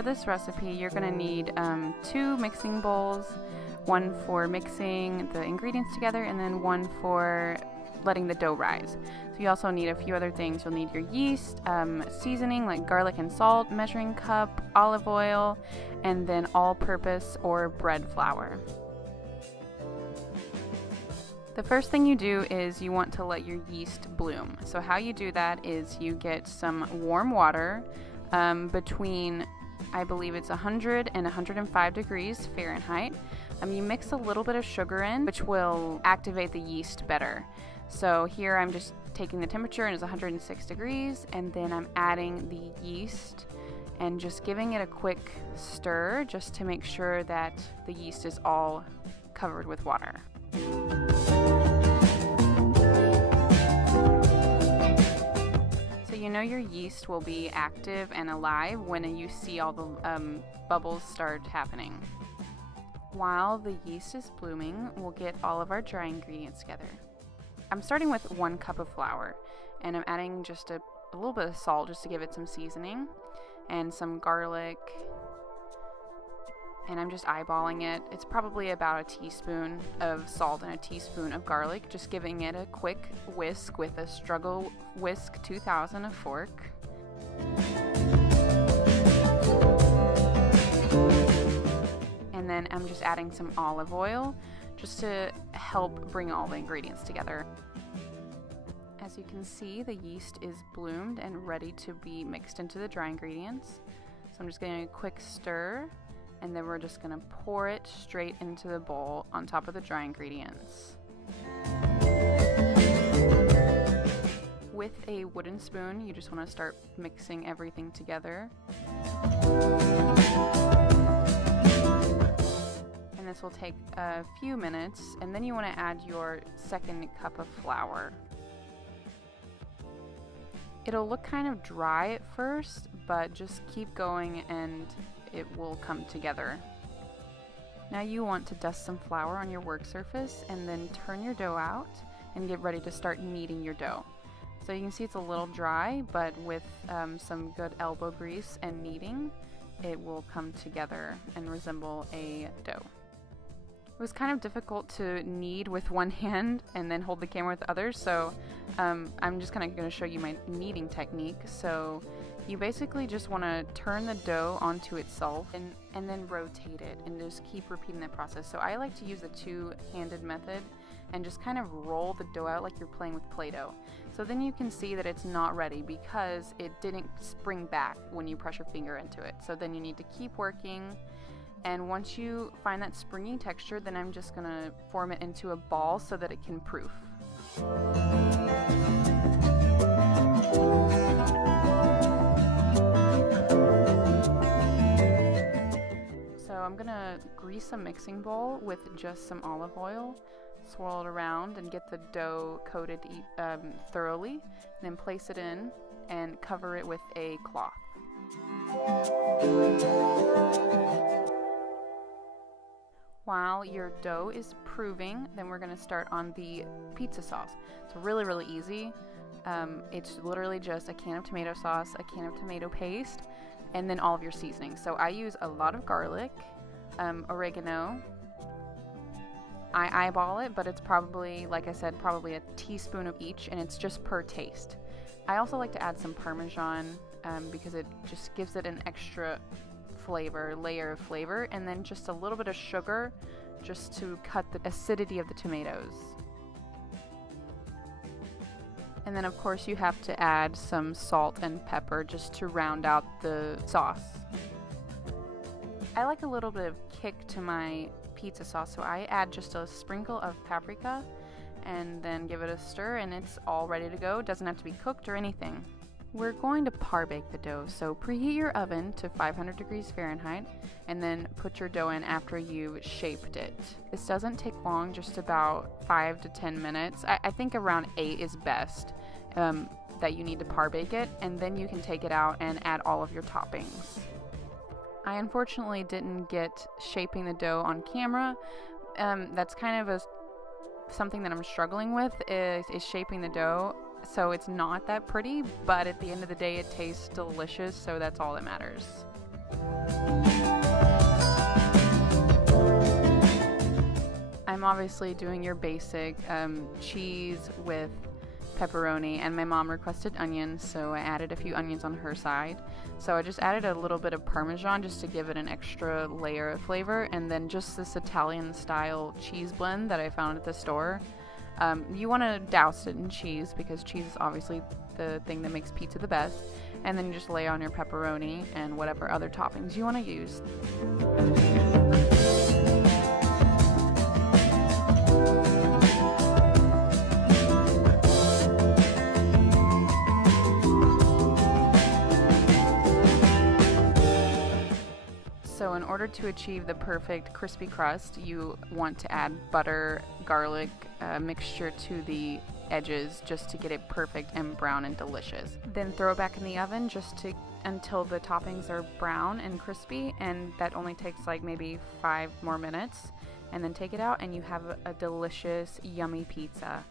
for this recipe, you're going to need 2 mixing bowls, one for mixing the ingredients together and then one for letting the dough rise. So you also need a few other things. You'll need your yeast, seasoning like garlic and salt, measuring cup, olive oil, and then all-purpose or bread flour. The first thing you do is you want to let your yeast bloom. So how you do that is you get some warm water between, I believe it's 100 and 105 degrees Fahrenheit. You mix a little bit of sugar in, which will activate the yeast better. So here I'm just taking the temperature and it's 106 degrees, and then I'm adding the yeast and just giving it a quick stir just to make sure that the yeast is all covered with water. So you know your yeast will be active and alive when you see all the bubbles start happening. While the yeast is blooming, we'll get all of our dry ingredients together. I'm starting with 1 cup of flour, and I'm adding just a little bit of salt just to give it some seasoning, and some garlic, and I'm just eyeballing it. It's probably about a teaspoon of salt and a teaspoon of garlic, just giving it a quick whisk with a Struggle Whisk 2000 a fork. And then I'm just adding some olive oil just to help bring all the ingredients together. As you can see, the yeast is bloomed and ready to be mixed into the dry ingredients. So I'm just getting a quick stir, and then we're just going to pour it straight into the bowl on top of the dry ingredients. With a wooden spoon, you just want to start mixing everything together. This will take a few minutes, and then you want to add your 2nd cup of flour. It'll look kind of dry at first, but just keep going and it will come together. Now you want to dust some flour on your work surface and then turn your dough out and get ready to start kneading your dough. So you can see it's a little dry, but with some good elbow grease and kneading, it will come together and resemble a dough. It was kind of difficult to knead with one hand and then hold the camera with the other, so I'm just kind of going to show you my kneading technique. So you basically just want to turn the dough onto itself and then rotate it and just keep repeating that process. So I like to use the 2-handed method and just kind of roll the dough out like you're playing with Play-Doh. So then you can see that it's not ready because it didn't spring back when you press your finger into it. So then you need to keep working. And once you find that springy texture, then I'm just gonna form it into a ball so that it can proof. So I'm gonna grease a mixing bowl with just some olive oil, swirl it around and get the dough coated thoroughly, and then place it in and cover it with a cloth. While your dough is proving, then we're going to start on the pizza sauce. It's really, really easy. It's literally just a can of tomato sauce, a can of tomato paste, and then all of your seasonings. So I use a lot of garlic, oregano. I eyeball it, but it's probably, like I said, probably a teaspoon of each, and it's just per taste. I also like to add some Parmesan because it just gives it an extra layer of flavor, and then just a little bit of sugar just to cut the acidity of the tomatoes. And then of course you have to add some salt and pepper just to round out the sauce. I like a little bit of kick to my pizza sauce, so I add just a sprinkle of paprika and then give it a stir, and it's all ready to go. It doesn't have to be cooked or anything. We're going to par bake the dough, so preheat your oven to 500 degrees Fahrenheit and then put your dough in after you've shaped it. This doesn't take long, just about 5 to 10 minutes. I think around 8 is best that you need to par bake it, and then you can take it out and add all of your toppings. I unfortunately didn't get shaping the dough on camera. That's kind of something that I'm struggling with is shaping the dough. So it's not that pretty, but at the end of the day it tastes delicious, so that's all that matters. I'm obviously doing your basic cheese with pepperoni, and my mom requested onions, so I added a few onions on her side. So I just added a little bit of Parmesan just to give it an extra layer of flavor, and then just this Italian style cheese blend that I found at the store. You want to douse it in cheese because cheese is obviously the thing that makes pizza the best, and then you just lay on your pepperoni and whatever other toppings you want to use. So in order to achieve the perfect crispy crust, you want to add butter, garlic mixture to the edges just to get it perfect and brown and delicious. Then throw it back in the oven until the toppings are brown and crispy, and that only takes like maybe 5 more minutes. And then take it out and you have a delicious, yummy pizza.